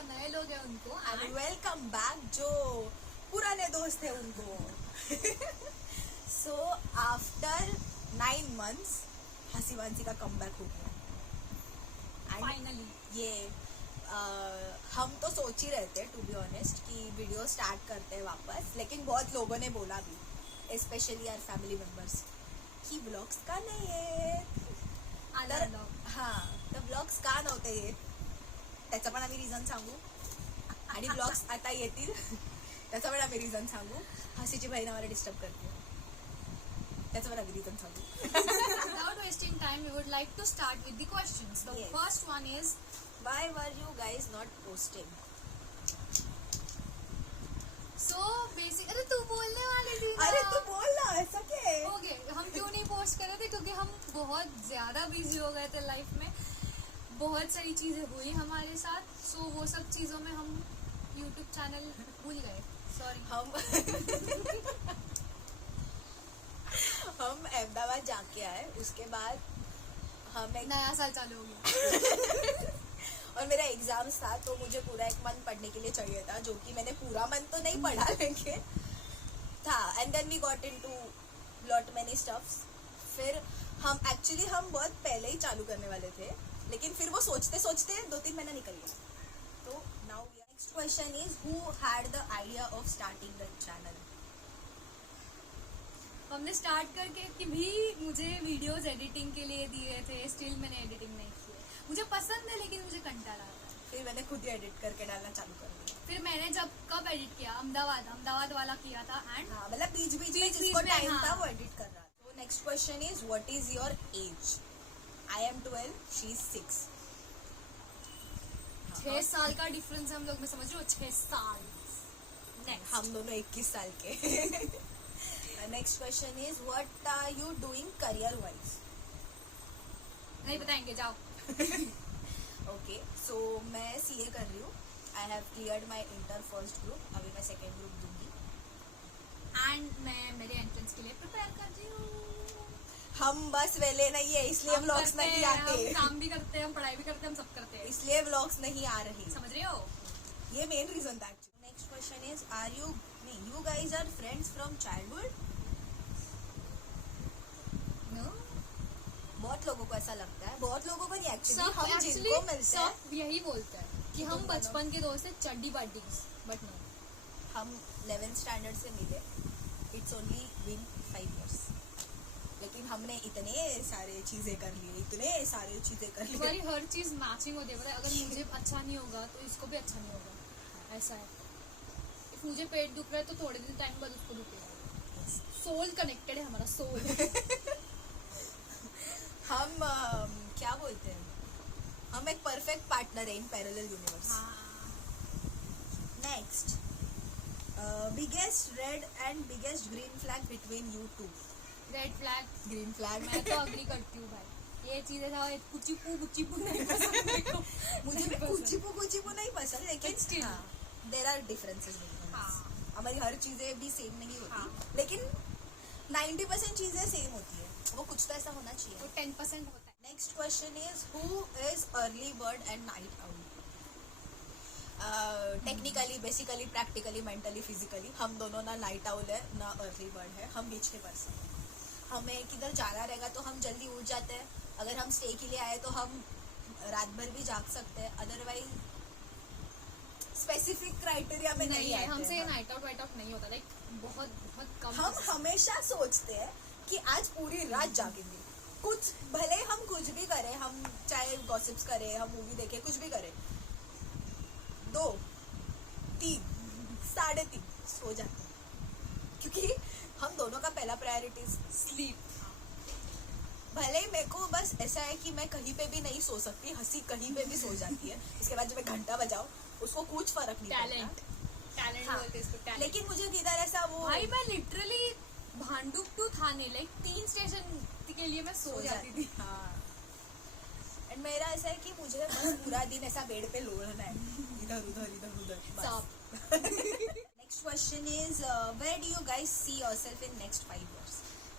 जो नए लोग हैं उनको, एंड वेलकम बैक जो पुराने दोस्त हैं उनको। सो आफ्टर 9 months हंसी वांसी का कमबैक हो गया। फाइनली ये हम तो सोच ही रहे थे टू बी ऑनेस्ट कि वीडियो स्टार्ट करते हैं वापस, लेकिन बहुत लोगों ने बोला भी, स्पेशली आवर फॅमिली मेंबर्स, की ब्लॉग्स का नाही येत। तर हां, तर ब्लॉग्स का नव्हते येत त्याचं पण आम्ही रिझन सांगू, आणि ब्लॉग्स आता येतील त्याचं पण आम्ही रिझन सांगू। हसीची बहीण आम्हाला डिस्टर्ब करते त्याचं पण आम्ही रिझन सांगू। Without wasting time, we would like to start with the questions. The Yes. first one is, Why were you guys not posting? so basic. अरे तू बोलने वाली थी ना। अरे तू बोल ना, ऐसा क्या है? ओके, हम क्यों नहीं पोस्ट कर रहे थे? क्योंकि हम बहुत ज्यादा बिजी हो गए थे लाइफ में, बहुत सारी चीजें हुई हमारे साथ, सो वो सब चीजों में हम यूट्यूब चैनल भूल गए। सॉरी। हम अहमदाबाद जाके आए, उसके बाद हम एक नया साल चालू हो गया। और मेरा एग्जाम्स था, तो मुझे पूरा एक मंथ पढ़ने के लिए चाहिए था, जो कि मैंने पूरा मंथ तो नहीं पढ़ा लेकिन था। And then we got into lot many stuffs. फिर हम बहुत पहले ही चालू करने वाले थे, लेकिन फिर वो सोचते सोचते 2-3 महीना निकल गया। तो now next question is, who had the idea of starting the channel? हमने स्टार्ट करके कि भी मुझे वीडियोस एडिटिंग के लिए दिए थे, स्टिल मैंने एडिटिंग नहीं की। मुझे पसंद है लेकिन मुझे कंटाला आता है। फिर मैंने खुद ही एडिट करके डालना चालू कर दिया। फिर मैंने जब कब एडिट किया, अहमदाबाद वाला किया था। एंड हाँ, मतलब बीच बीच जिसको में, टाइम हाँ। था वो एडिट कर रहा था। तो next question is, what is your age? I am 12, she is 6। 6 साल का डिफरेंस है हम लोग में, समझ रहे हो? 6 साल। नेक्स्ट, हम दोनों 21 साल के। Next question is, what are you doing career wise? नहीं बताएंगे, जाओ। ओके, सो मैं सीए कर रही हूँ। I have cleared my inter first group, अभी मैं सेकेंड ग्रुप दूंगी। एंड मैं मेरे एंट्रेंस के लिए प्रिपेयर कर रही हूँ। हम बस वेले नहीं है, इसलिए हम व्लॉग्स करते नहीं हैं, हम आते, काम भी करते हैं, हम पढ़ाई भी करते हैं, हम सब करते हैं, इसलिए व्लॉग्स नहीं आ रही। समझ रहे हो? ये मेन रीजन था actually. Next question is, are you you guys are friends from childhood? No, बहुत लोगों को ऐसा लगता है, बहुत लोगों को नहीं एक्चुअली। सब हम एक्चुअली जिनको मिलते हैं, सब यही बोलते हैं कि हम बचपन के दोस्त हैं, चड्डी बड्डीज, बट नो। हम 11th स्टैंडर्ड से मिले, इट्स ओनली बीन 5 years, लेकिन हमने इतने सारे चीजें कर लिए, हमारी हर चीज मैचिंग होती है। पता है, अगर मुझे अच्छा नहीं होगा तो इसको भी अच्छा नहीं होगा, ऐसा है। If मुझे पेट दुख रहा है तो थोड़े दिन टाइम बाद उसको दुखेगा। सोल कनेक्टेड है हमारा, सोल। हम क्या बोलते हैं, हम एक परफेक्ट पार्टनर है in parallel universe. Next, biggest red and biggest green flag between you two? Red flag, green flag मैं तो अग्री करती हूँ भाई। ये चीजें था, कुचिपू नहीं पसंद मेरे को। मुझे भी कुचिपू नहीं पसंद, लेकिन still, there are differences between us. हाँ। हमारी हर चीजें भी सेम नहीं होती, हाँ। लेकिन 90% चीजें सेम होती है, वो कुछ तो ऐसा होना चाहिए। वो 10% होता है। Next question is, who is early bird and night owl? Technically, basically, practically, mentally, physically हम दोनों ना नाइट आउल है ना अर्ली बर्ड है, हम बीच के पर्सन हैं। हमें किधर जाना रहेगा तो हम जल्दी उठ जाते हैं, अगर हम स्टे के लिए आए तो हम रात भर भी जाग सकते हैं, अदरवाइज स्पेसिफिक क्राइटेरिया में नहीं आते हैं। हमसे नाइट आउट नहीं होता, लाइक बहुत कम। हम हमेशा सोचते हैं कि आज पूरी रात जागेंगे, कुछ भले हम कुछ भी करें, हम चाहे गॉसिप्स करें, हम मूवी देखें, कुछ भी करें, 2, 3, 3:30 सो जाते हैं, क्योंकि हम दोनों का पहला प्रायोरिटी स्लीप। भले ही मेरे को बस ऐसा है कि मैं कहीं पे भी नहीं सो सकती, हंसी कहीं पे भी सो जाती है, इसके बाद जब मैं घंटा बजाऊं उसको कुछ फर्क नहीं पड़ता। टैलेंट हाँ, बोलते हैं इसको, टैलेंट। लेकिन मुझे किधर ऐसा वो भाई मैं literally Bhandup to Thane, like 3 station के लिए मैं सो जाती थी। हाँ, एंड मेरा ऐसा है कि मुझे बस पूरा दिन ऐसा बेड पे लोड़ना है, इधर उधर बस। Next question is, where do you guys see yourself in next 5 years?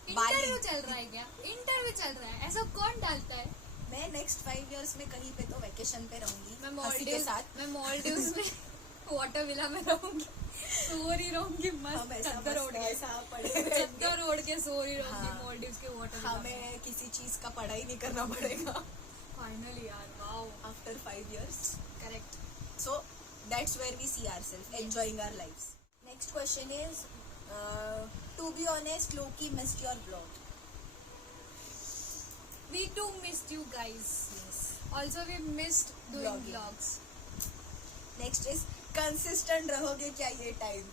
Interview चल रहा है क्या? इंटरव्यू चल रहा है, ऐसा कौन डालता है? मैं नेक्स्ट 5 years में कहीं पे तो वेकेशन पे रहूंगी मैं हंसी के साथ। मॉलडीव्स में वाटर विला में रहूंगी, सो रही रहूंगी मस्त हम ऐसा चद्दर ओढ़ के, ऐसा पड़े रहेंगे। चद्दर ओढ़ के सो रही रहूंगी हाँ। मॉलडीव्स के वाटर विला में। हमें किसी चीज का पढ़ाई नहीं करना पड़ेगा फाइनली यार, wow, after 5 years. Correct. So that's where we see ourselves enjoying our lives. Next question is, to be honest, Loki missed your vlog. We too missed you guys. Yes. Also we missed doing Vlogging. vlogs. Next is, consistent रहोगे क्या ये time?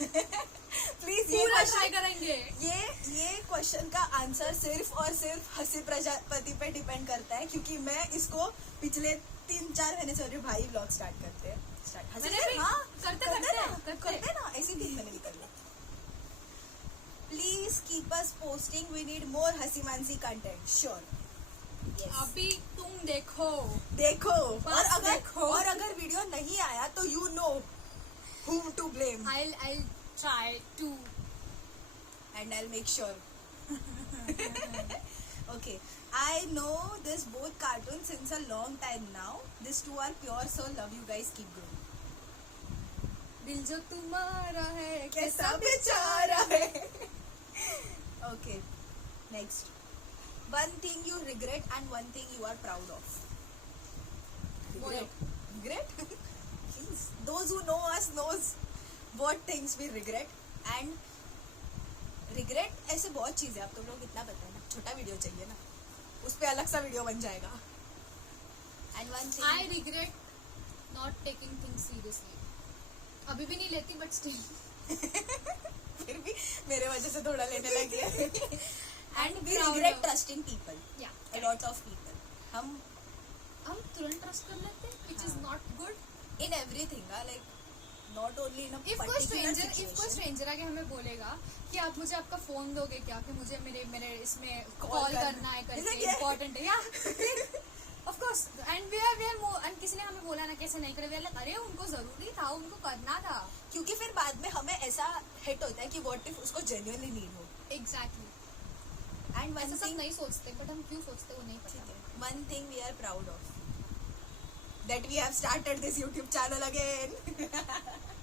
Please ये पूरा question, try करेंगे। ये question का answer सिर्फ और सिर्फ हंसी प्रजापति पे डिपेंड करता है, क्योंकि मैं इसको पिछले 3-4 महीने से भाई व्लॉग स्टार्ट करते हैं। मैंने भी करते ना ऐसे 3 महीने निकल गए। Please keep us posting, we need more Hansi Mansi content. Sure. अभी तुम देखो और देखो। अगर वीडियो नहीं आया तो you know whom to blame, I'll try to. and I'll make sure. Okay, I know this both cartoons since a long time now. These two are pure soul. Love you guys. Keep growing. दिल जो तुम्हारा है कैसा बेचारा है। Okay, next. One thing you regret and one thing you are proud of. Regret? Please. Those who know us knows what things we regret, and regret ऐसे बहुत चीजें, आप तुम लोग कितना पता है ना, छोटा वीडियो चाहिए ना, उस पे अलग सा वीडियो बन जाएगा। And one thing I regret not taking things seriously. अभी भी नहीं लेती but still. फिर भी मेरे वजह से थोड़ा लेने लगी है। And we proud regret of- trusting people, Yeah. a lot of people. हम तुरंत ट्रस्ट कर लेते हैं, which is हाँ. not good. in everything, like not only in a If कोई particular स्ट्रेंजर situation. आके हमें बोलेगा कि आप मुझे आपका फोन दोगे क्या, कि मुझे मेरे इसमें Call कॉल करना करना है है। करके क्या? इम्पोर्टेंट है, या of course, and we are and किसी ने हमें बोला ना कैसे नहीं करे, वी आर लाइक अरे उनको जरूरी था, उनको करना था। क्योंकि फिर बाद में हमें ऐसा हिट होता है कि व्हाट इफ उसको जेन्युइनली नीड हो। एग्जैक्टली, एंड ऐसा सब नहीं सोचते, बट हम क्यों सोचते वो नहीं पता। One thing we are proud of, that we have started this YouTube channel again.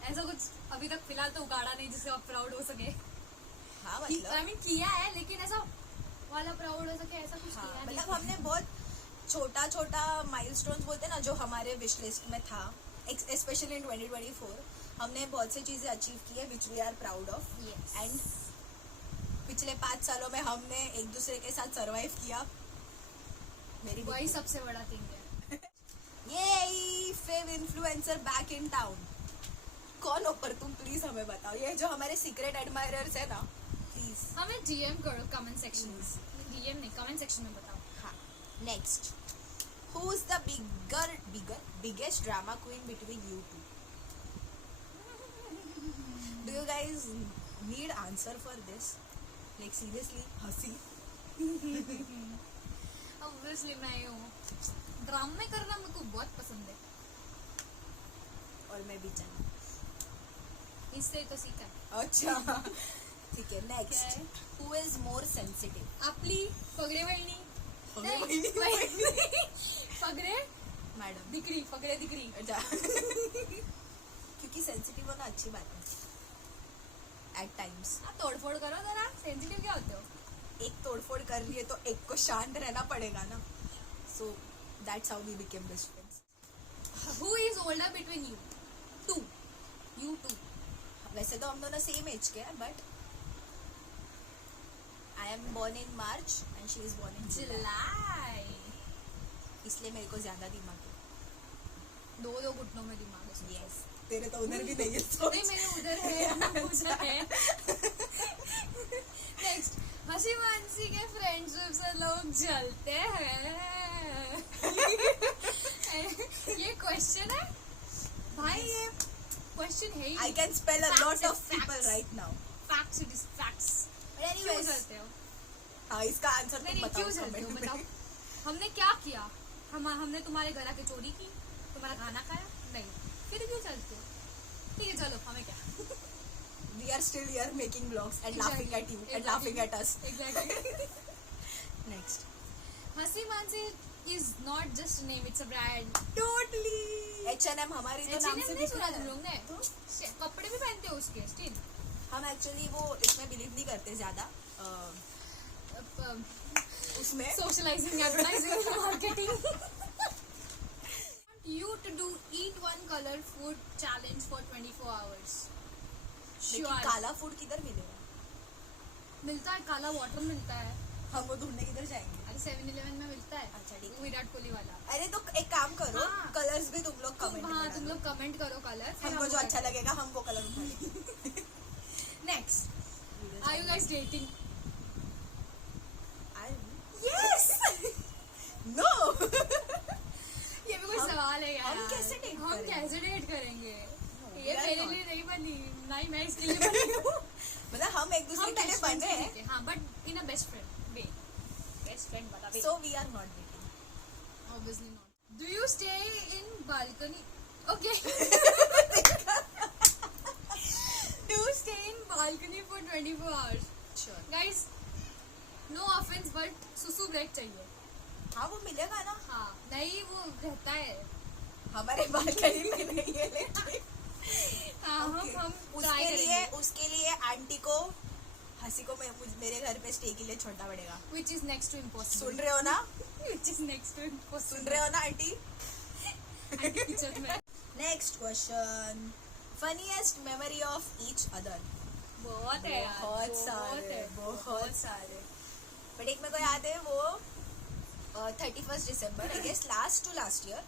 ऐसा कुछ अभी तक फिलहाल तो उगाड़ा नहीं जिससे आप प्राउड हो सके। हाँ आई मतलब मीन किया है, लेकिन ऐसा वाला प्राउड हो सके ऐसा कुछ हाँ, किया मतलब नहीं। हमने बहुत छोटा माइलस्टोन्स बोलते हैं ना, जो हमारे विश लिस्ट में था, स्पेशली इन 2024 हमने बहुत सी चीजें अचीव की है which we are proud of. Yes. And पिछले 5 सालों में हमने एक दूसरे के साथ सरवाइव किया। मेरी वही सबसे बड़ा थिंग है। ये fave influencer back in town. कौन हो पर तुम, प्लीज हमें बताओ। ये जो हमारे सीक्रेट एडमायरर्स है ना, प्लीज। हमें डीएम करो कमेंट सेक्शन में, डीएम नहीं कमेंट सेक्शन में बताओ। हाँ, next, who is the biggest drama queen between you two? Do you guys need answer for this? Like seriously, हंसी। ऑब्वियसली मैं ही हूँ, ड्रामे करना मेरे को बहुत पसंद है, और मैं भी चाहूँ। इससे ही तो सीखा है। अच्छा, ठीक है। Next, Okay. Who is more sensitive? आपली फगरे वहिनी, फगरे नहीं, वहिनी? फगरे मैडम। दिकरी, फगरे दिकरी। अच्छा। क्योंकि सेंसिटिव होना अच्छी बात है एट टाइम्स। आप तोड़फोड़ करो जरा, सेंसिटिव क्या होते हो? एक तोड़फोड़ कर लिए तो एक को शांत रहना पड़ेगा ना। So that's how we became best friends. Who is older between you two? You two. वैसे तो हम दोनों सेम एज के हैं, but I am born in March and she is born in July, July. इसलिए मेरे को ज्यादा दिमाग है। दो घुटनों में दिमाग है। यस, तेरे तो उधर भी नहीं है, सोच। नहीं, मेरे उधर है, उधर है। नेक्स्ट, हंसी मानसी के फ्रेंडशिप से लोग जलते हैं। ये क्वेश्चन है भाई, ये क्वेश्चन है ही। I can spell a Facts lot and of people facts. right now. Facts, it is facts. But क्यों anyways, जलते हो? हाँ, इसका आंसर नहीं तुम नहीं, क्यों बताओ जलते हो comment बताओ। में। हमने क्या किया? हमने तुम्हारे घर आके चोरी की, तुम्हारा खाना खाया? नहीं, फिर क्यों चलते हो? ठीक है चलो, हमें क्या। We are still here making vlogs and laughing at you and laughing at us. Exactly. Next. हंसी Mansi is not just a name, it's a brand. Totally. H&M हमारी तो नाम से नहीं सुना दिख तुम रहा लोग ने? कपड़े भी पहनते हो उसके स्टिल. हम एक्चुअली वो इसमें बिलीव नहीं करते ज्यादा उसमें Socializing, advertising, marketing. You to do eat one color food challenge for 24 hours. लेकिन Sure. काला फूड किधर मिलेगा? मिलता है काला वाटर मिलता है. हम वो ढूंढने किधर जाएंगे? अरे 7-Eleven में मिलता है. अच्छा, ठीक है. वो विराट कोहली वाला. अरे तो एक काम करो, हाँ. कलर्स भी तुम लोग कमेंट हाँ तुम लोग कमेंट करो कलर. हमको जो अच्छा लगेगा हम वो कलर उठाएंगे. Next. Are you guys dating? Yes. No. ये भी कोई हम- सवाल है यार. हम कैसे date हम करेंगे? कैसे डेट करेंगे? we ये are मेरे not. लिए नहीं बनी. नहीं मैं इसके लिए बनी हूँ. मतलब हम एक दूसरे हम के लिए बेस्ट फ्रेंड बने हैं. हाँ but in a best friend way. Best friend वाला वे. So we are not dating. Obviously not. Do you stay in balcony? Okay. Do you stay in balcony for 24 hours? Sure. Guys, no offense but सुसु break चाहिए. हाँ वो मिलेगा ना. हाँ नहीं वो रहता है. हमारे बालकनी में नहीं है लेकिन हाँ Okay. हम उसके try लिए करेंगे. उसके लिए आंटी को हंसी को मेरे घर पे स्टे के लिए छोड़ना पड़ेगा. Which is next to impossible. सुन रहे हो ना? Which is next to impossible. सुन रहे हो ना आंटी? आंटी किचन में. Next question. Funniest memory of each other. बहुत है यार. बहुत सारे, बहुत सारे. बट एक मेरे को याद है वो 31 दिसंबर I guess last to last year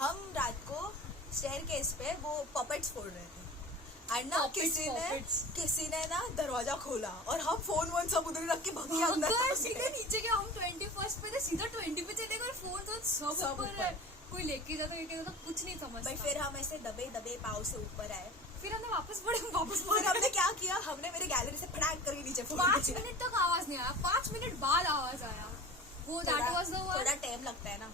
हम रात को स्टेयर केस पे वो पॉपेट्स फोड़ रहे थे एंड ना Puppets. किसी ने ना दरवाजा खोला और हम फोन वोन सब उधर रख के भाग गए अंदर. अगर सीधे नीचे गया हम 21st पे थे सीधा 20 पे चले गए. फोन तो सब सब ऊपर ऊपर. है. कोई लेके जाता है तो कुछ नहीं समझता. भाई फिर हम ऐसे दबे दबे पाँव से ऊपर आए. फिर हमने वापस वापस फिर हमने क्या किया, हमने मेरे गैलरी से फटाक करके नीचे फोड़ 5 दिया. मिनट तक आवाज नहीं आया. 5 मिनट बाद आवाज आया. वो दैट वाज द थोड़ा वन. टाइम लगता है ना.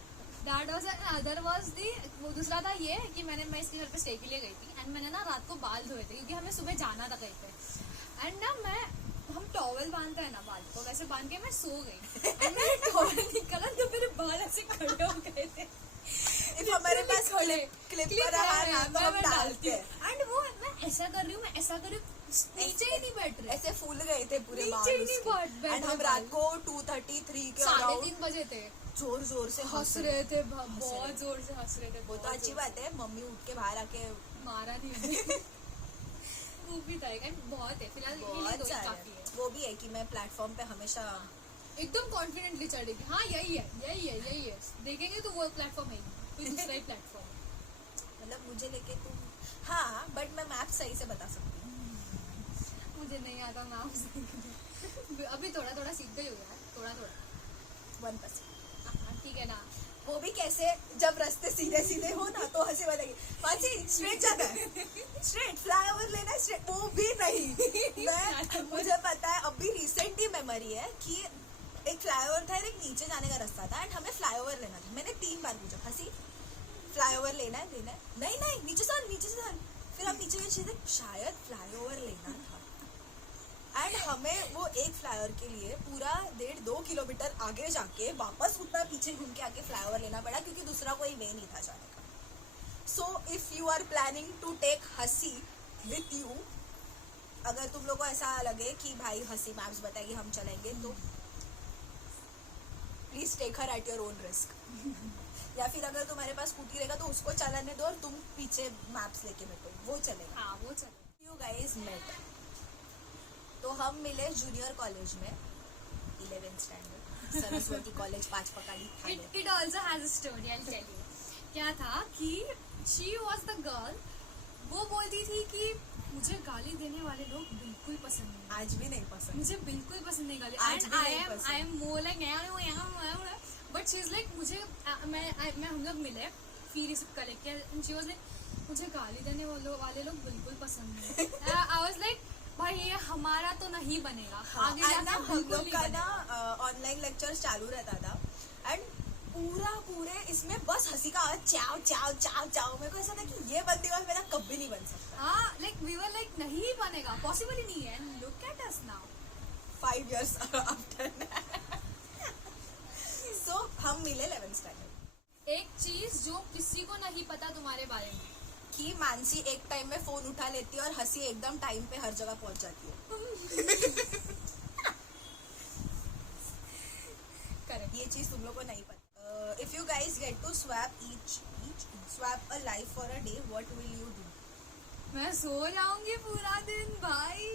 That was other was the. वो दूसरा था ये कि मैं इसके घर पे स्टे के लिए गई थी एंड मैंने ना रात को बाल धोए थे क्योंकि हमें सुबह जाना था कहीं पे. एंड ना हम टॉवल बांधते हैं ना बाल को वैसे बांध के मैं सो गई. एंड मेरे टॉवल निकला तो मेरे बाल ऐसे खड़े हो गए थे. इफ हमारे पास क्लिप पर रहा ना तो हम डालते हैं. एंड वो मैं ऐसा कर रही हूँ नीचे ही नहीं बैठ रहे. ऐसे फूल गए थे पूरे नीचे बाल ही नहीं बैठ उसके. रहे एंड हम बाल. रात को 2:33 के अराउंड 3:30 बजे थे. जोर जोर से हंस रहे थे. बहुत जोर से हंस रहे थे. वो तो बहुत अच्छी जोर बात है. मम्मी उठ के बाहर आके से. मारा नहीं हमें. वो भी था एंड बहुत है फिलहाल ये बहुत दो ही सारे. काफी है. वो भी है कि मैं प्लेटफॉर्म पे हमेशा एकदम कॉन्फिडेंटली चढ़ेगी. हाँ यही है देखेंगे तो वो प्लेटफॉर्म है कोई दूसरा ही प्लेटफॉर्म. मतलब मुझे लेके तुम. हाँ बट मैं मैप सही से बता सकती हूँ. मुझे नहीं आता नाम. अभी थोड़ा थोड़ा सीख गई हो यार. थोड़ा 1%. हाँ ठीक है ना. वो भी कैसे जब रास्ते सीधे सीधे हो ना तो हंसी बनेगी. पाची स्ट्रेट जाना है, स्ट्रेट फ्लाईओवर लेना है, स्ट्रेट. वो भी नहीं. मुझे पता है अभी रिसेंट ही मेमोरी है कि एक फ्लाईओवर था एक नीचे जाने का रास्ता था एंड हमें फ्लाईओवर लेना था. मैंने 3 बार पूछा हंसी फ्लाईओवर लेना है नहीं नीचे से. फिर हम नीचे गए शायद फ्लाईओवर लेना था एंड हमें वो एक फ्लाईओवर के लिए पूरा 1.5-2 किलोमीटर आगे जाके वापस उतना पीछे घूम के आके फ्लाईओवर लेना पड़ा क्योंकि दूसरा कोई वे नहीं था जाने का. So if you are planning to take Hansi with you, अगर तुम लोग को ऐसा लगे कि भाई हंसी मैप्स बताएगी हम चलेंगे तो please take her at your own risk. या फिर अगर तुम्हारे पास स्कूटी रहेगा तो उसको चलाने दो और तुम पीछे मैप्स लेके बैठो, वो चलेगा. हाँ वो चले. You guys met. तो हम मिले जूनियर कॉलेज में 11th स्टैंडर्ड सरस्वती कॉलेज 5 पकाड़ी. It also has a story, I'll tell you. क्या था कि she was the girl. वो बोलती थी कि मुझे गाली देने वाले लोग बिल्कुल पसंद नहीं. आज भी नहीं पसंद. मुझे बिल्कुल पसंद नहीं गाली. आज And भी नहीं पसंद. I am more like but she is like मुझे मैं हम लोग मिले फिर सब कलेक्ट किया. she was like मुझे गाली देने वाले लोग बिल्कुल पसंद नहीं. I was like भाई ये हमारा तो नहीं बनेगा. आगे and जाके ना हम बिल्कुल लोग नहीं का ना बनेगा. ऑनलाइन लेक्चर चालू रहता था एंड पूरे इसमें बस हंसी का आवाज चाव चाव चाव चाव. मेरे को ऐसा था कि ये बंदी का मेरा कभी नहीं बन सकता. हाँ like we were like नहीं बनेगा, पॉसिबल ही नहीं है. And look at us now. 5 years after that. सो हम मिले 11th स्टैंडर्ड। एक चीज जो किसी को नहीं पता तुम्हारे बारे में। कि मानसी एक टाइम में फोन उठा लेती है और हंसी एकदम टाइम पे हर जगह पहुंच जाती है। करेक्ट। ये चीज तुम लोग को नहीं पता। If you guys get to swap a life for a day, what will you do? मैं सो जाऊंगी पूरा दिन भाई,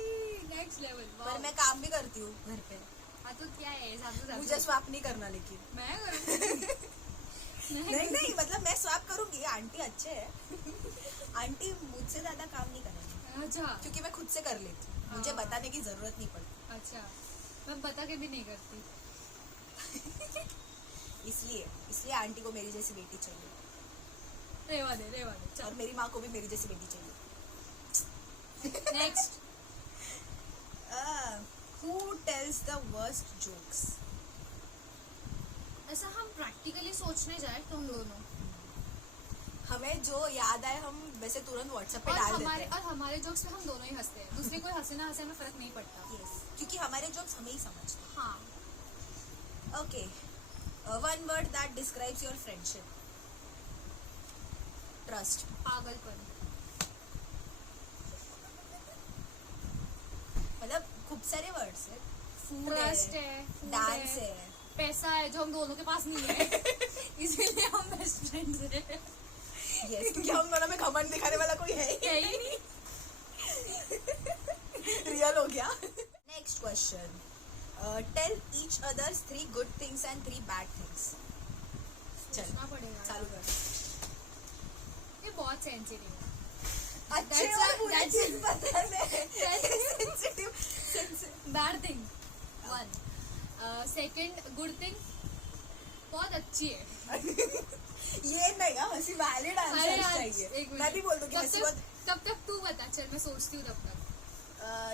नेक्स्ट लेवल। पर मैं काम भी करती हूँ घर पे। हाँ तो क्या है, साथ मुझे स्वैप नहीं करना, लेकिन मैं करूंगी। नहीं मतलब मैं स्वैप करूंगी। आंटी अच्छे है। आंटी मुझसे ज्यादा काम नहीं करेंगी। अच्छा क्योंकि मैं खुद से कर लेती हूँ, मुझे हाँ। बताने की जरूरत नहीं पड़ती। अच्छा, मैं बता के भी नहीं करती। इसलिए आंटी को मेरी जैसी बेटी चाहिए, रेवा दे और चल। मेरी माँ को भी मेरी जैसी बेटी चाहिए। Next. Who tells the worst jokes? ऐसा हम प्रैक्टिकली सोचने जाए तो हम दोनों, हमें जो याद आए हम वैसे तुरंत व्हाट्सएप पे और डाल देते हमारे हैं। और हमारे जोक्स पे हम दोनों ही हंसते हैं, दूसरे कोई हंसे ना हंसे में फर्क नहीं पड़ता। Yes, क्योंकि हमारे जोक्स हमें ही समझते हाँ। हैं। Okay, one word that describes your friendship. Trust. पागलपन। मतलब खूब सारे वर्ड्स है। फूड ट्रस्ट है, है, food डांस है, है। पैसा है जो हम दोनों के पास नहीं है। इसीलिए हम बेस्ट फ्रेंड्स हैं। Yes, क्योंकि हम दोनों में घमंड दिखाने वाला कोई है है ही नहीं। रियल हो गया। Next question, tell each others 3 good things and 3 bad things. सोचना पड़ेगा। चालू कर। ये बहुत सेंसिटिव है। अच्छे That's और a- बुरे that's- चीज बताने। that's- sensitive. Bad thing 1, second good thing बहुत अच्छी है। ये नहीं, हंसी वैलिड आंसर चाहिए। एक मैं भी बोल दूंगी हंसी बहुत। तब तक तू बता, चल मैं सोचती हूँ तब तक।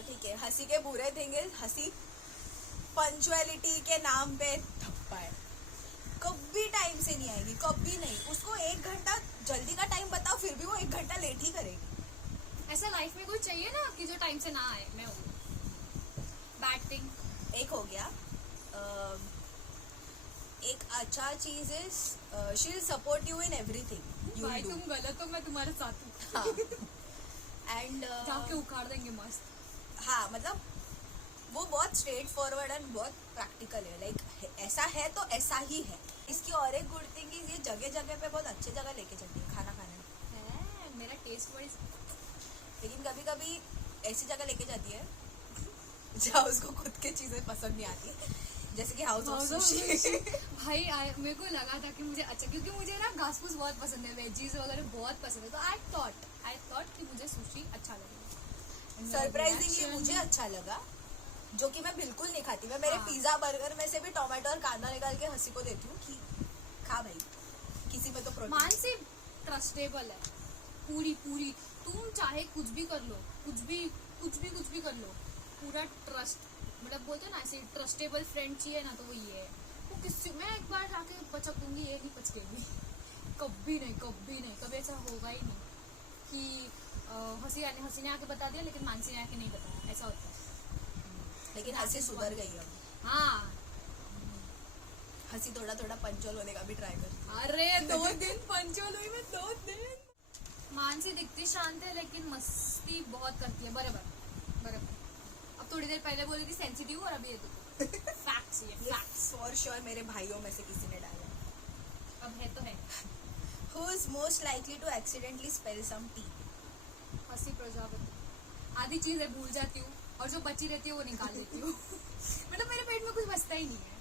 ठीक है, हंसी के बुरे थिंग हंसी पंचुअलिटी के नाम पे ठप्पा है। कभी टाइम से नहीं आएगी, कभी नहीं। उसको 1 घंटा जल्दी का टाइम बताओ, फिर भी वो 1 घंटा लेट ही करेगी। ऐसा लाइफ में कोई चाहिए ना कि जो टाइम से ना आए, मैं हूँ। बैड थिंग एक हो गया। एक अच्छा चीज है, she will support you in everything you भाई डू। तुम गलत हो, मैं तुम्हारे साथ हूँ। एंड जाके उखाड़ देंगे मस्त। हाँ, मतलब वो बहुत स्ट्रेट फॉरवर्ड एंड बहुत प्रैक्टिकल है। लाइक ऐसा है तो ऐसा ही है। इसकी और एक गुड थिंग इज ये जगह जगह पे बहुत अच्छे जगह लेके चलती है खाना खाने। है, मेरा टेस्ट बड़ी। लेकिन कभी कभी ऐसी जगह लेके जाती है जहाँ उसको खुद की चीजें पसंद नहीं आती, जैसे कि हाउस ऑफ सुशी। भाई मेरे को लगा था कि मुझे अच्छा, क्योंकि मुझे ना घास फूस बहुत पसंद है, वेजीज वगैरह बहुत पसंद है, तो आई थॉट कि मुझे सुशी अच्छा लगेगा। सरप्राइजिंगली मुझे अच्छा लगा, जो कि मैं बिल्कुल नहीं खाती। मैं मेरे हाँ। पिज्जा बर्गर में से भी टोमेटो और कांदा निकाल के हंसी को देती हूँ कि खा भाई, किसी में तो प्रोटीन। मानसी ट्रस्टेबल है पूरी। तुम चाहे कुछ भी कर लो, कुछ भी कर लो, पूरा ट्रस्ट, मतलब बोलते हैं ना ऐसे ट्रस्टेबल फ्रेंड चाहिए ना, तो वो ये है। वो किसी, मैं एक बार जाके पचक दूंगी, ये नहीं पचकेगी। कभी कभी ऐसा होगा ही नहीं कि हंसी ने आके बता दिया लेकिन मानसी ने आके नहीं बताया, ऐसा होता है। लेकिन हंसी सुधर गई अब। हाँ, हंसी थोड़ा थोड़ा पंचोल होने का भी ट्राई कर। अरे 2 दिन पंचोल हुई मैं, 2 दिन। मानसी दिखती शांत है लेकिन मस्ती बहुत करती है। बराबर। अब थोड़ी देर पहले बोली थी सेंसिटिव, और अभी ये देखो फैक्ट्स, ये फैक्ट्स। फॉर श्योर मेरे भाइयों में से किसी ने डाला। अब है तो है। Who is most likely to accidentally spill some tea? हंसी प्रजापति। आधी चीजें भूल जाती हूँ और जो बची रहती है वो निकाल लेती हूँ। मतलब मेरे पेट में कुछ बचता ही नहीं है।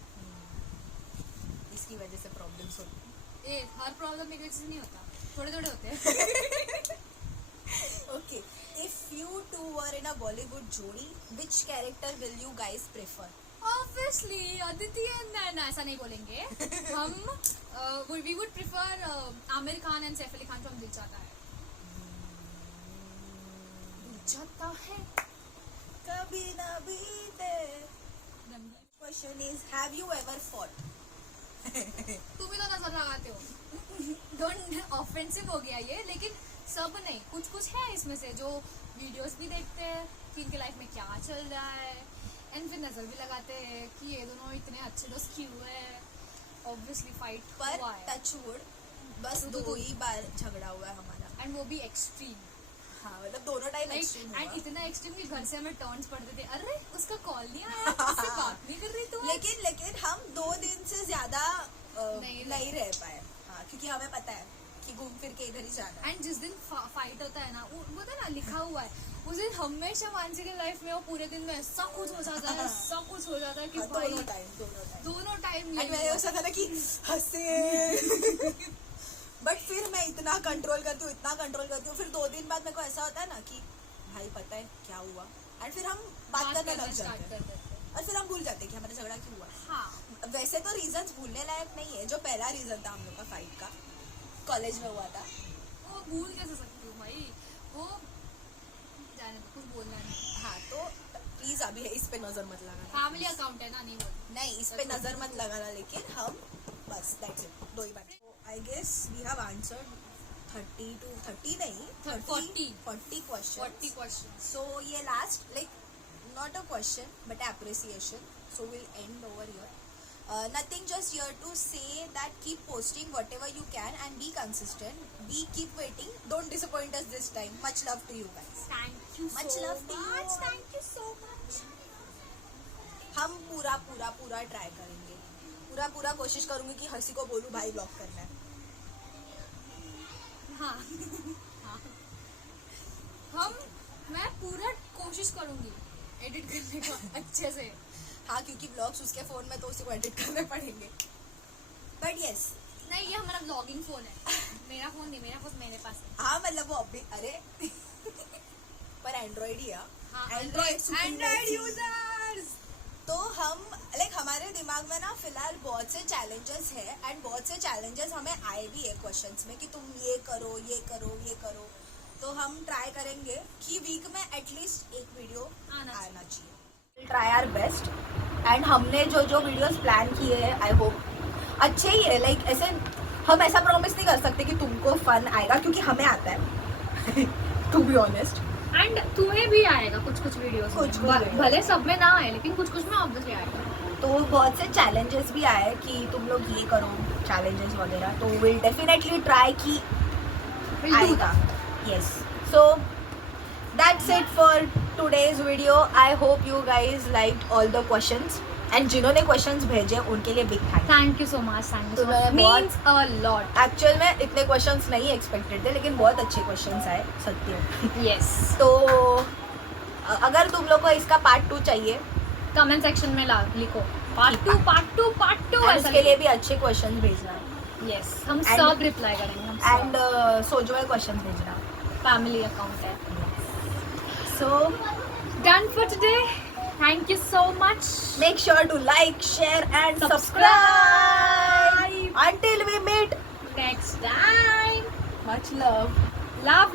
इसकी वजह से प्रॉब्लम्स होती हैं। हर प्रॉब्लम एक वजह से नहीं होता, थोड़े होते हैं। Okay, if you two were in a Bollywood jodi, which character will you guys prefer? Obviously Aditi and Naina, ऐसा नहीं बोलेंगे हम। We would prefer Aamir Khan and Saif Ali Khan, जो हम दिल चाहता है। दिल चाहता है कभी ना बीते। Question is, have you ever fought? तुम ही तो नजर लगाते हो। डोंट, ऑफेंसिव हो गया ये, लेकिन सब नहीं, कुछ है इसमें से जो वीडियोस भी देखते हैं कि इनके लाइफ में क्या चल रहा है, एंड फिर नजर भी लगाते हैं कि ये दोनों इतने अच्छे दोस्त क्यों है। ऑब्वियसली फाइट पर हुआ है टचवुड बस दो ही बार झगड़ा हुआ है हमारा। एंड वो भी एक्सट्रीम हाँ मतलब दोनों टाइम एक्सट्रीम एंड हुआ। इतना एक्सट्रीम कि घर से हमें टर्न्स पड़ते थे, अरे उसका कॉल नहीं आया, उससे बात नहीं कर रही तू आज? लेकिन हम 2 दिन से ज्यादा नहीं रह पाए। हाँ क्योंकि हमें पता है कि घूम फिर के इधर ही जाना है। एंड जिस दिन फाइट होता है ना, वो पता है ना लिखा हुआ है, उस दिन हमेशा मानसी की लाइफ में वो पूरे दिन में ऐसा कुछ हो जाता है, ऐसा कुछ हो जाता है कि हाँ, भाई दोनों टाइम दोनों टाइम मैंने ऐसा था ना कि हंसे बट फिर मैं इतना कंट्रोल करती हूँ फिर 2 दिन बाद मेरे को ऐसा होता है ना कि भाई पता है क्या हुआ, एंड फिर हम बात करने लग जाते हैं और फिर हम भूल जाते हैं कि हमारा झगड़ा क्यों हुआ। हाँ वैसे तो रीजंस भूलने लायक नहीं है। जो पहला रीजन था हम लोग का फाइट का, कॉलेज में हुआ था, वो भूल कैसे सकती हूँ भाई, वो जाने दो, कुछ बोलना नहीं, हाँ तो प्लीज अभी इस पे नजर मत लगाना। फैमिली अकाउंट है ना, नहीं बोल नहीं इस पे नजर मत लगाना, लेकिन हम बस दैट्स इट, 2 ही बात। I guess we have answered 30 नहीं 40 क्वेश्चन। So ये last like not a question but appreciation. So we'll end over here. Nothing, just here to say that keep posting whatever you can and be consistent. We keep waiting. Don't disappoint us this time. Much love to you guys. Thank you Much love to you. Thank you so much. हम पूरा try करेंगे, पूरा कोशिश करूंगी कि हंसी को बोलूं भाई ब्लॉक करना है। हाँ मैं पूरा कोशिश करूंगी एडिट करने का अच्छे से। हाँ क्योंकि ब्लॉग्स उसके फोन में तो उसी को एडिट करने पड़ेंगे। बट यस नहीं, ये हमारा व्लॉगिंग फोन है, मेरा फोन नहीं, मेरा फोन मेरे पास है। हाँ मतलब वो अभी अरे पर एंड्रॉइड ही है। हाँ, एंड्रॉइड यूजर्स। तो हम लाइक हमारे दिमाग में ना फिलहाल बहुत से चैलेंजेस है एंड बहुत से चैलेंजेस हमें आए भी है क्वेश्चंस में कि तुम ये करो ये करो ये करो। तो हम ट्राई करेंगे कि वीक में एटलीस्ट एक वीडियो आना चाहिए। ट्राई आवर बेस्ट एंड हमने जो वीडियोस प्लान किए हैं आई होप अच्छे ही है। लाइक ऐसे हम ऐसा प्रॉमिस नहीं कर सकते कि तुमको फन आएगा क्योंकि हमें आता है टू बी ऑनेस्ट। एंड तुम्हें भी आएगा कुछ वीडियोस, कुछ भले सब में ना आए लेकिन कुछ में ऑब्वियसली आएगा। तो बहुत से चैलेंजेस भी आए कि तुम लोग ये करो चैलेंजेस वगैरह, तो विल डेफिनेटली ट्राई कि आएगा। Yes so that's it for today's video. I hope you guys liked all the questions and जिन्होंने क्वेश्चंस भेजे उनके लिए big thank you so much. तुम्हें मीन्स अ लॉट। एक्चुअल में इतने क्वेश्चंस नहीं एक्सपेक्टेड थे लेकिन बहुत अच्छे क्वेश्चंस आए सत्य। यस तो अगर तुम लोग को इसका पार्ट 2 चाहिए कमेंट सेक्शन में लिखो पार्ट टू and उसके लिए भी अच्छे क्वेश्चंस भेजना यस, हम And- सब रिप्लाई करेंगे। एंड सोचो क्वेश्चंस भेजना। फैमिली अकाउंट है। So done for today, thank you so much. make sure to like, share and subscribe. Until we meet next time, much love. love